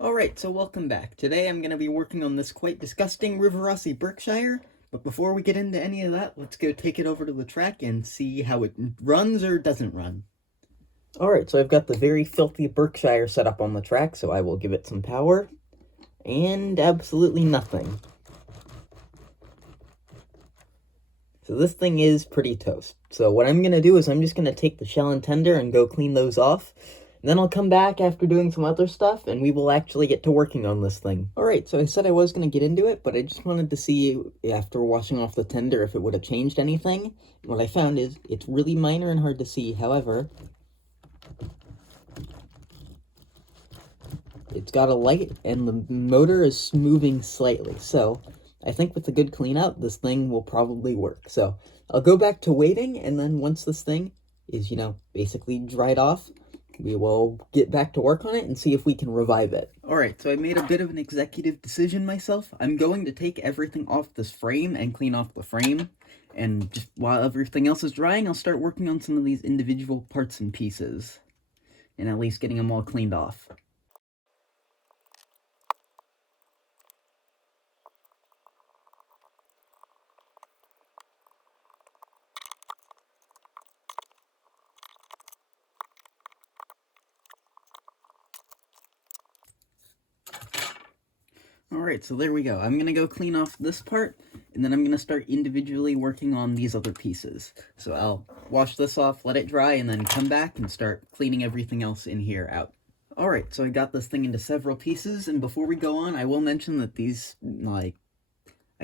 Alright, so welcome back. Today I'm going to be working on this quite disgusting Rivarossi Berkshire, but before we get into any of that, let's go take it over to the track and see how it runs or doesn't run. Alright, so I've got the very filthy Berkshire set up on the track, so I will give it some power, and absolutely nothing. So this thing is pretty toast. So what I'm going to do is I'm just going to take the shell and tender and go clean those off. And then I'll come back after doing some other stuff, and we will actually get to working on this thing. Alright, so I said I was going to get into it, but I just wanted to see, after washing off the tender, if it would have changed anything. What I found is, it's really minor and hard to see, however, it's got a light, and the motor is moving slightly, so I think with a good clean out, this thing will probably work. So I'll go back to waiting, and then once this thing is, basically dried off, we will get back to work on it and see if we can revive it. Alright, so I made a bit of an executive decision myself. I'm going to take everything off this frame and clean off the frame. And just while everything else is drying, I'll start working on some of these individual parts and pieces. And at least getting them all cleaned off. Alright, so there we go. I'm going to go clean off this part, and then I'm going to start individually working on these other pieces. So I'll wash this off, let it dry, and then come back and start cleaning everything else in here out. Alright, so I got this thing into several pieces, and before we go on, I will mention that these, I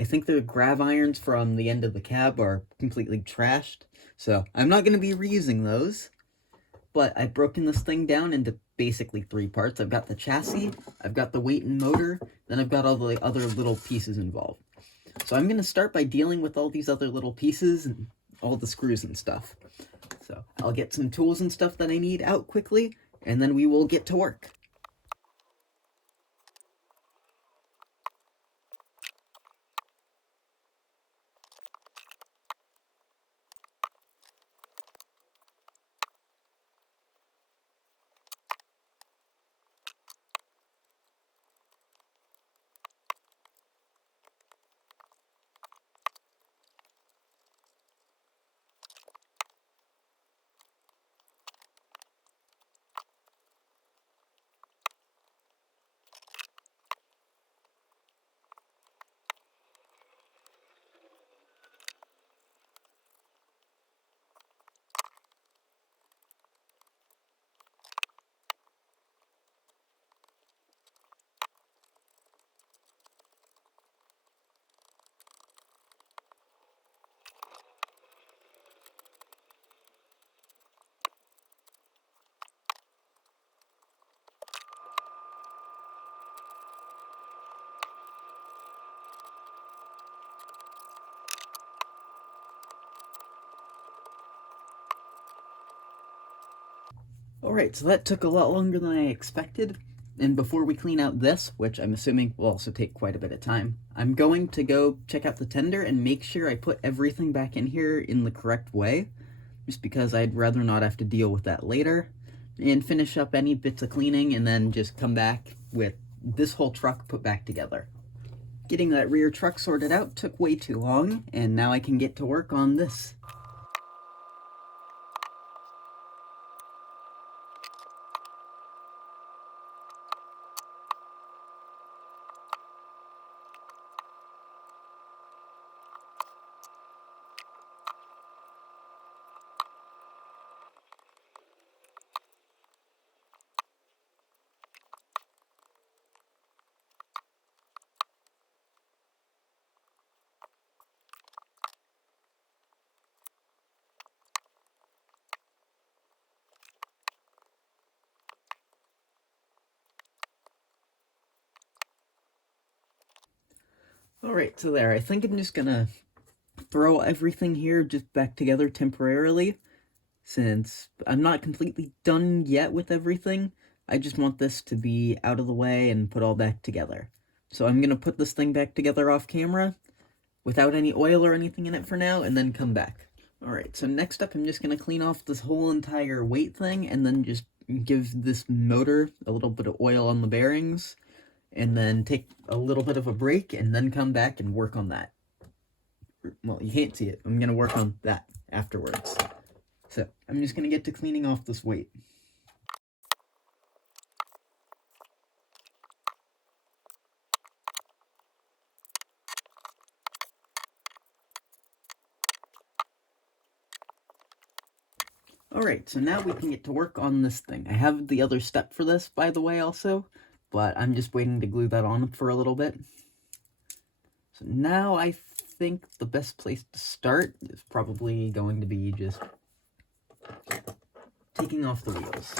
think the grav irons from the end of the cab are completely trashed, so I'm not going to be reusing those. But I've broken this thing down into basically three parts. I've got the chassis, I've got the weight and motor, then I've got all the other little pieces involved. So I'm going to start by dealing with all these other little pieces and all the screws and stuff. So I'll get some tools and stuff that I need out quickly, and then we will get to work. Alright, so that took a lot longer than I expected, and before we clean out this, which I'm assuming will also take quite a bit of time, I'm going to go check out the tender and make sure I put everything back in here in the correct way, just because I'd rather not have to deal with that later, and finish up any bits of cleaning and then just come back with this whole truck put back together. Getting that rear truck sorted out took way too long, and now I can get to work on this. Alright, so there, I think I'm just gonna throw everything here just back together temporarily, since I'm not completely done yet with everything. I just want this to be out of the way and put all back together. So I'm gonna put this thing back together off camera, without any oil or anything in it for now, and then come back. Alright, so next up I'm just gonna clean off this whole entire weight thing, and then just give this motor a little bit of oil on the bearings, and then take a little bit of a break, and then come back and work on that. Well, you can't see it. I'm going to work on that afterwards. So, I'm just going to get to cleaning off this weight. Alright, so now we can get to work on this thing. I have the other step for this, by the way, also, but I'm just waiting to glue that on for a little bit. So now I think the best place to start is probably going to be just taking off the wheels.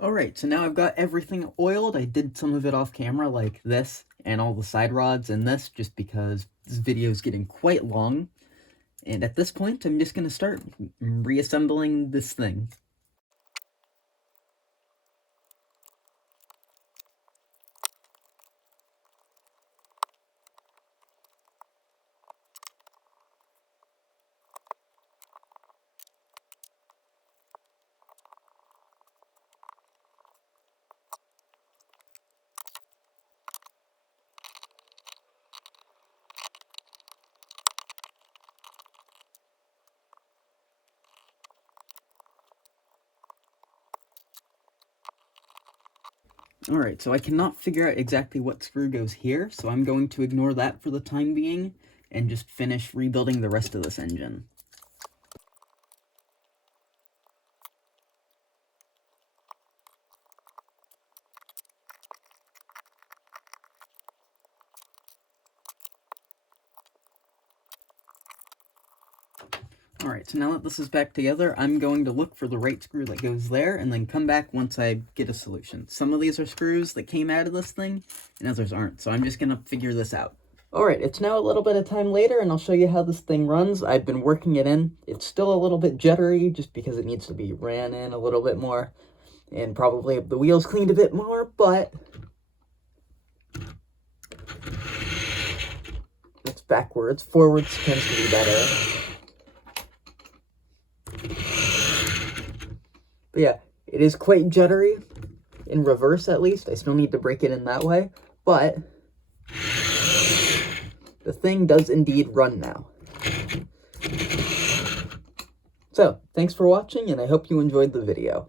Alright, so now I've got everything oiled. I did some of it off camera, like this, and all the side rods and this, just because this video is getting quite long. And at this point, I'm just going to start reassembling this thing. Alright, so I cannot figure out exactly what screw goes here, so I'm going to ignore that for the time being, and just finish rebuilding the rest of this engine. Alright, so now that this is back together, I'm going to look for the right screw that goes there, and then come back once I get a solution. Some of these are screws that came out of this thing, and others aren't, so I'm just going to figure this out. Alright, it's now a little bit of time later, and I'll show you how this thing runs. I've been working it in. It's still a little bit jittery, just because it needs to be ran in a little bit more, and probably the wheels cleaned a bit more, but it's backwards. Forwards tends to be better. But yeah, it is quite jittery, in reverse at least. I still need to break it in that way, but the thing does indeed run now. So, thanks for watching, and I hope you enjoyed the video.